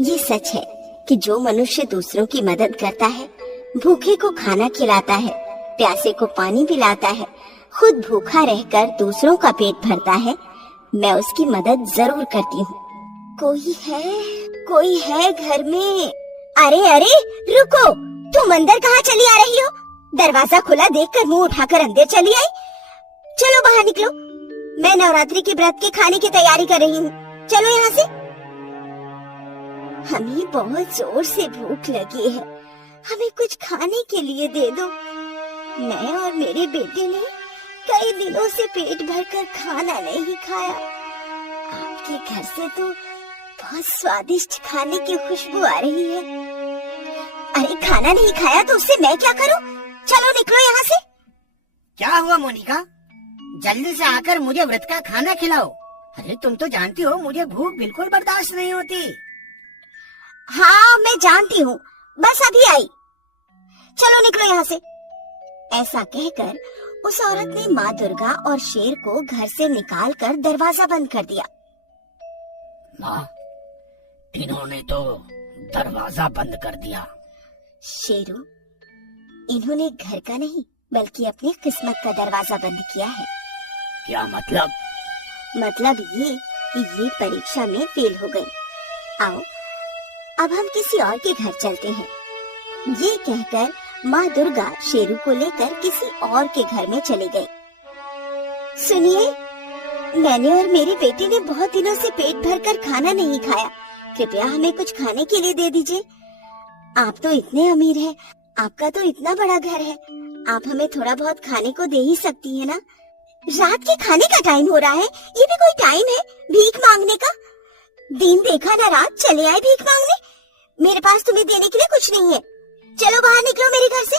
ये सच है कि जो मनुष्य दूसरों की मदद करता है, भूखे को खाना खिलाता है, प्यासे को पानी पिलाता है, खुद भूखा रहकर दूसरों का पेट भरता है, मैं उसकी मदद जरूर करती हूँ। कोई है घर में? अरे रुको, तुम अंदर कहाँ चली आ रही हो? दरवाजा खुला देखकर मुंह उठाकर अंदर चली आई। चलो बाहर निकलो, मैं नवरात्रि के व्रत के खाने की तैयारी कर रही हूँ। चलो यहाँ से। हमें बहुत जोर से भूख लगी है, हमें कुछ खाने के लिए दे दो। मैं और मेरे बेटे ने कई दिनों से पेट भरकर खाना नहीं खाया। आपके घर से तो बहुत स्वादिष्ट खाने की खुशबू आ रही है। अरे खाना नहीं खाया तो उससे मैं क्या करूं? चलो निकलो यहाँ से। क्या हुआ मोनिका? जल्दी से आकर मुझे व्रत का खाना खिलाओ। अरे तुम तो जानती हो मुझे भूख बिल्कुल बर्दाश्त नहीं होती। हाँ मैं जानती हूँ, बस अभी आई। चलो निकलो यहाँ से। ऐसा कहकर उस औरत ने माँ दुर्गा और शेर को घर से निकालकर दरवाजा बंद कर दिया। माँ, इन्होंने तो दरवाजा बंद कर दिया। शेरू, इन्होंने घर का नहीं बल्कि अपनी किस्मत का दरवाजा बंद किया है। क्या मतलब? मतलब ये कि ये परीक्षा में फेल हो गई। आओ अब हम किसी और के घर चलते हैं। ये कहकर माँ दुर्गा शेरू को लेकर किसी और के घर में चली गई। सुनिए, मैंने और मेरे बेटे ने बहुत दिनों से पेट भरकर खाना नहीं खाया, कृपया हमें कुछ खाने के लिए दे दीजिए। आप तो इतने अमीर हैं, आपका तो इतना बड़ा घर है, आप हमें थोड़ा बहुत खाने को दे ही सकती है ना? रात के खाने का टाइम हो रहा है, ये भी कोई टाइम है भीख मांगने का? दिन देखा ना रात, चले आए भीख मांगने। मेरे पास तुम्हें देने के लिए कुछ नहीं है, चलो बाहर निकलो मेरे घर से।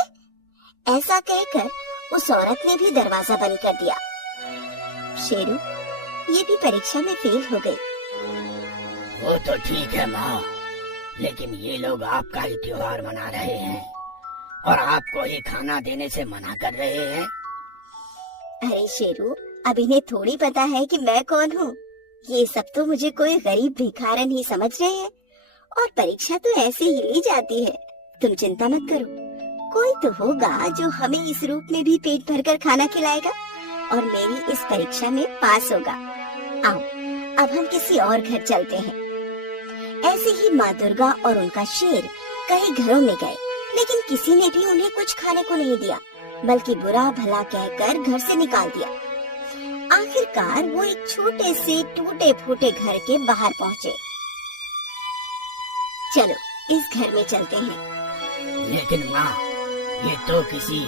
ऐसा कहकर उस औरत ने भी दरवाजा बंद कर दिया। शेरू, ये भी परीक्षा में फेल हो गई। वो तो ठीक है माँ, लेकिन ये लोग आपका ही त्योहार मना रहे हैं और आपको ही खाना देने से मना कर रहे हैं। अरे शेरू, अब इन्हें थोड़ी पता है कि मैं कौन हूँ। ये सब तो मुझे कोई गरीब भिखारन ही समझ रहे हैं और परीक्षा तो ऐसे ही ली जाती है। तुम चिंता मत करो, कोई तो होगा जो हमें इस रूप में भी पेट भरकर खाना खिलाएगा और मेरी इस परीक्षा में पास होगा। आओ अब हम किसी और घर चलते हैं। ऐसे ही माँ दुर्गा और उनका शेर कई घरों में गए, लेकिन किसी ने भी उन्हें कुछ खाने को नहीं दिया, बल्कि बुरा भला कहकर घर से निकाल दिया। आखिरकार वो एक छोटे से टूटे फूटे घर के बाहर पहुँचे। चलो इस घर में चलते हैं। लेकिन माँ, ये तो किसी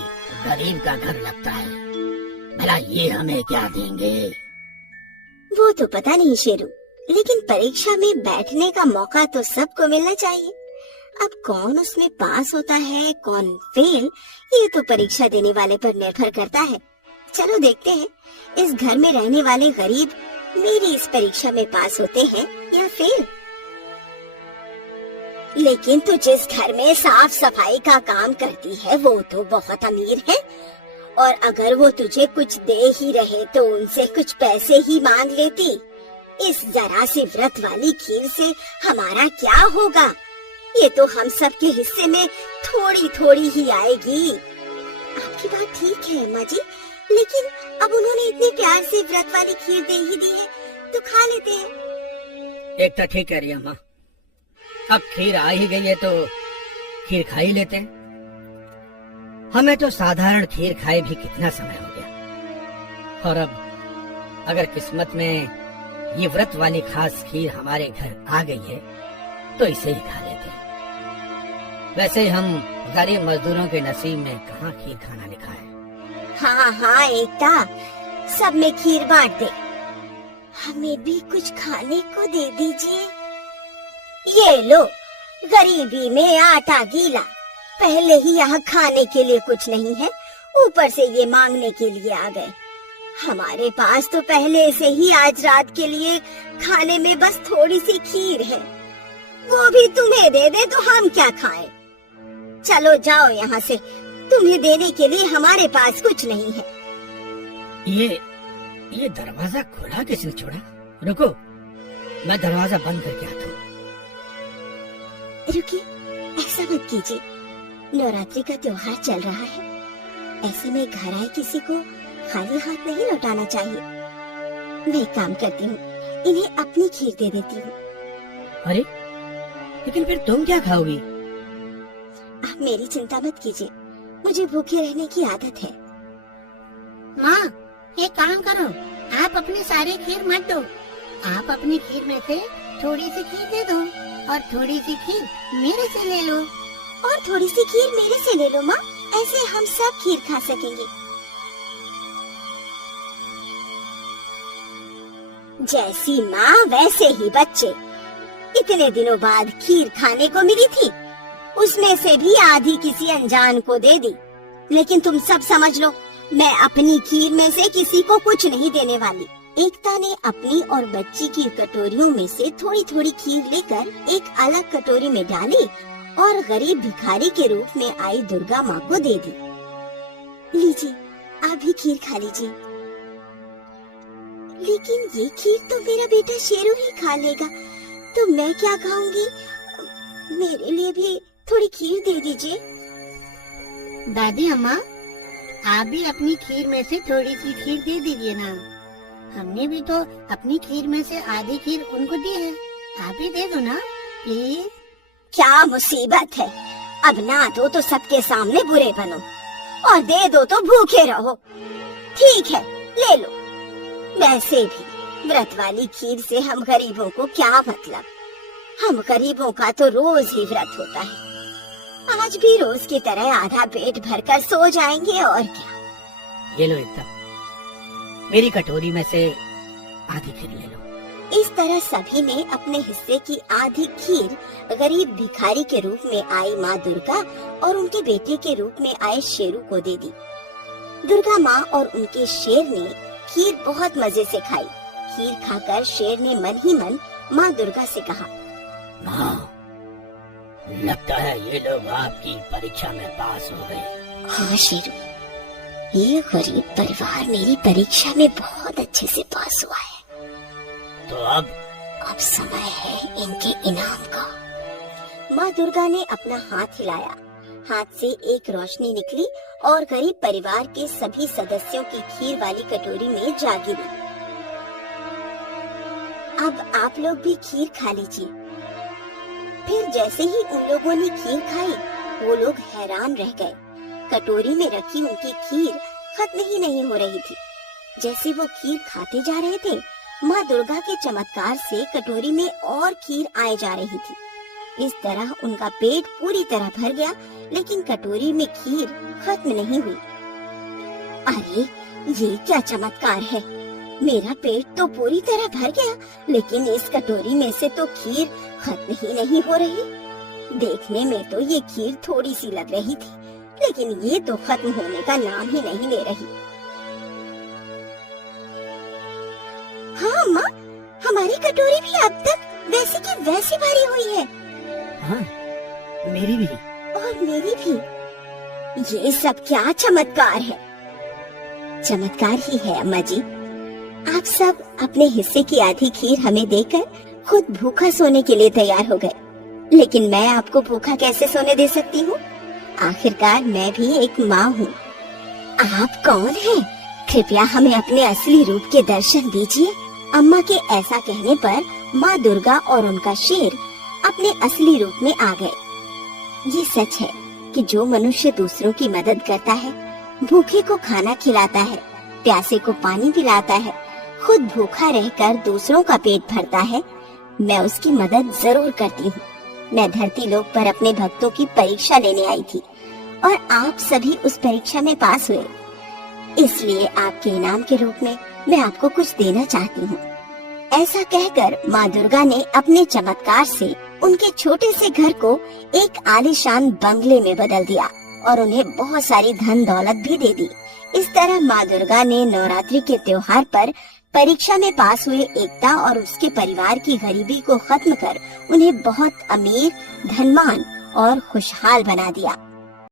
गरीब का घर लगता है, भला ये हमें क्या देंगे? वो तो पता नहीं शेरू, लेकिन परीक्षा में बैठने का मौका तो सबको मिलना चाहिए। अब कौन उसमें पास होता है कौन फेल, ये तो परीक्षा देने वाले पर निर्भर करता है। चलो देखते हैं इस घर में रहने वाले गरीब मेरी इस परीक्षा में पास होते हैं या फेल। लेकिन तू जिस घर में साफ सफाई का काम करती है वो तो बहुत अमीर है, और अगर वो तुझे कुछ दे ही रहे तो उनसे कुछ पैसे ही मांग लेती। इस जरा सी व्रत वाली खीर से हमारा क्या होगा? ये तो हम सब के हिस्से में थोड़ी थोड़ी ही आएगी। आपकी बात ठीक है अम्मा जी, लेकिन अब उन्होंने इतने प्यार से व्रत वाली खीर दे ही दी है तो खा लेते हैं। एक तो ठीक कह रही है माँ, अब खीर आ ही गई है तो खीर खा ही लेते हैं। हमें तो साधारण खीर खाए भी कितना समय हो गया, और अब अगर किस्मत में ये व्रत वाली खास खीर हमारे घर आ गई है तो इसे ही खा लेते हैं। वैसे हम गरीब मजदूरों के नसीब में कहाँ खीर खाना लिखा है। हाँ एकता, सब में खीर बांट दे, हमें भी कुछ खाने को दे दीजिए। ये लो, गरीबी में आटा गीला, पहले ही यहाँ खाने के लिए कुछ नहीं है, ऊपर से ये मांगने के लिए आ गए। हमारे पास तो पहले से ही आज रात के लिए खाने में बस थोड़ी सी खीर है, वो भी तुम्हें दे दे तो हम क्या खाएं? चलो जाओ यहाँ से, तुम्हें देने के लिए हमारे पास कुछ नहीं है। ये दरवाजा खुला किसने छोड़ा? रुको, मैं दरवाजा बंद करके आता हूँ। रुकिए, ऐसा मत कीजिए। नवरात्रि का त्योहार चल रहा है, ऐसे में घर आए किसी को खाली हाथ नहीं लौटाना चाहिए। मैं एक काम करती हूँ, इन्हें अपनी खीर दे देती हूँ। अरे लेकिन फिर तुम क्या खाओगी? आप मेरी चिंता मत कीजिए, मुझे भूखे रहने की आदत है। माँ, एक काम करो, आप अपनी सारी खीर मत दो। आप अपनी खीर में से थोड़ी सी खीर दे दो और थोड़ी सी खीर मेरे से ले लो। और थोड़ी सी खीर मेरे से ले लो माँ, ऐसे हम सब खीर खा सकेंगे। जैसी माँ वैसे ही बच्चे। इतने दिनों बाद खीर खाने को मिली थी, उसमें से भी आधी किसी अनजान को दे दी। लेकिन तुम सब समझ लो, मैं अपनी खीर में से किसी को कुछ नहीं देने वाली। एकता ने अपनी और बच्ची की कटोरियों में से थोड़ी थोड़ी खीर लेकर एक अलग कटोरी में डाली और गरीब भिखारी के रूप में आई दुर्गा माँ को दे दी। लीजिए, आप भी खीर खा लीजिए। लेकिन ये खीर तो मेरा बेटा शेरू ही खा लेगा, तो मैं क्या खाऊंगी? मेरे लिए भी थोड़ी खीर दे दीजिए। दादी अम्मा, आप भी अपनी खीर में से थोड़ी सी खीर दे दीजिए ना। हमने भी तो अपनी खीर में से आधी खीर उनको दी है, आप भी दे दो ना प्लीज। क्या मुसीबत है, अब ना दो तो सबके सामने बुरे बनो और दे दो तो भूखे रहो। ठीक है, ले लो। वैसे भी व्रत वाली खीर से हम गरीबों को क्या मतलब? हम गरीबों का तो रोज ही व्रत होता है। आज भी रोज की तरह आधा पेट भरकर सो जाएंगे और क्या। ये लो एकता, मेरी कटोरी में से आधी खीर ले लो। इस तरह सभी ने अपने हिस्से की आधी खीर गरीब भिखारी के रूप में आई माँ दुर्गा और उनके बेटे के रूप में आए शेरू को दे दी। दुर्गा माँ और उनके शेर ने खीर बहुत मजे से खाई। खीर खाकर शेर ने मन ही मन माँ दुर्गा से कहा, माँ, लगता है ये लोग आपकी परीक्षा में पास हो गए। हाँ शेरू, ये गरीब परिवार मेरी परीक्षा में बहुत अच्छे से पास हुआ है। तो अब समय है इनके इनाम का। माँ दुर्गा ने अपना हाथ हिलाया, हाथ से एक रोशनी निकली और गरीब परिवार के सभी सदस्यों की खीर वाली कटोरी में जा गिरी। अब आप लोग भी खीर खा लीजिए। फिर जैसे ही उन लोगों ने खीर खाई, वो लोग हैरान रह गए। कटोरी में रखी उनकी खीर खत्म ही नहीं हो रही थी। जैसे वो खीर खाते जा रहे थे, माँ दुर्गा के चमत्कार से कटोरी में और खीर आए जा रही थी। इस तरह उनका पेट पूरी तरह भर गया, लेकिन कटोरी में खीर खत्म नहीं हुई। अरे ये क्या चमत्कार है, मेरा पेट तो पूरी तरह भर गया, लेकिन इस कटोरी में से तो खीर खत्म ही नहीं हो रही। देखने में तो ये खीर थोड़ी सी लग रही थी, लेकिन ये तो खत्म होने का नाम ही नहीं ले रही। हाँ माँ, हमारी कटोरी भी अब तक वैसे की वैसी भरी हुई है। हाँ, मेरी भी। और मेरी भी। ये सब क्या चमत्कार है? चमत्कार ही है अम्मा जी। आप सब अपने हिस्से की आधी खीर हमें देकर खुद भूखा सोने के लिए तैयार हो गए, लेकिन मैं आपको भूखा कैसे सोने दे सकती हूँ? आखिरकार मैं भी एक माँ हूँ। आप कौन हैं? कृपया हमें अपने असली रूप के दर्शन दीजिए। अम्मा के ऐसा कहने पर माँ दुर्गा और उनका शेर अपने असली रूप में आ गए। ये सच है कि जो मनुष्य दूसरों की मदद करता है, भूखे को खाना खिलाता है, प्यासे को पानी पिलाता है, खुद भूखा रहकर दूसरों का पेट भरता है, मैं उसकी मदद जरूर करती हूँ। मैं धरती लोक पर अपने भक्तों की परीक्षा लेने आई थी और आप सभी उस परीक्षा में पास हुए, इसलिए आपके इनाम के रूप में मैं आपको कुछ देना चाहती हूँ। ऐसा कहकर माँ दुर्गा ने अपने चमत्कार से उनके छोटे से घर को एक आलीशान बंगले में बदल दिया और उन्हें बहुत सारी धन दौलत भी दे दी। इस तरह माँ दुर्गा ने नवरात्रि के त्योहार पर परीक्षा में पास हुए एकता और उसके परिवार की गरीबी को खत्म कर उन्हें बहुत अमीर, धनवान और खुशहाल बना दिया।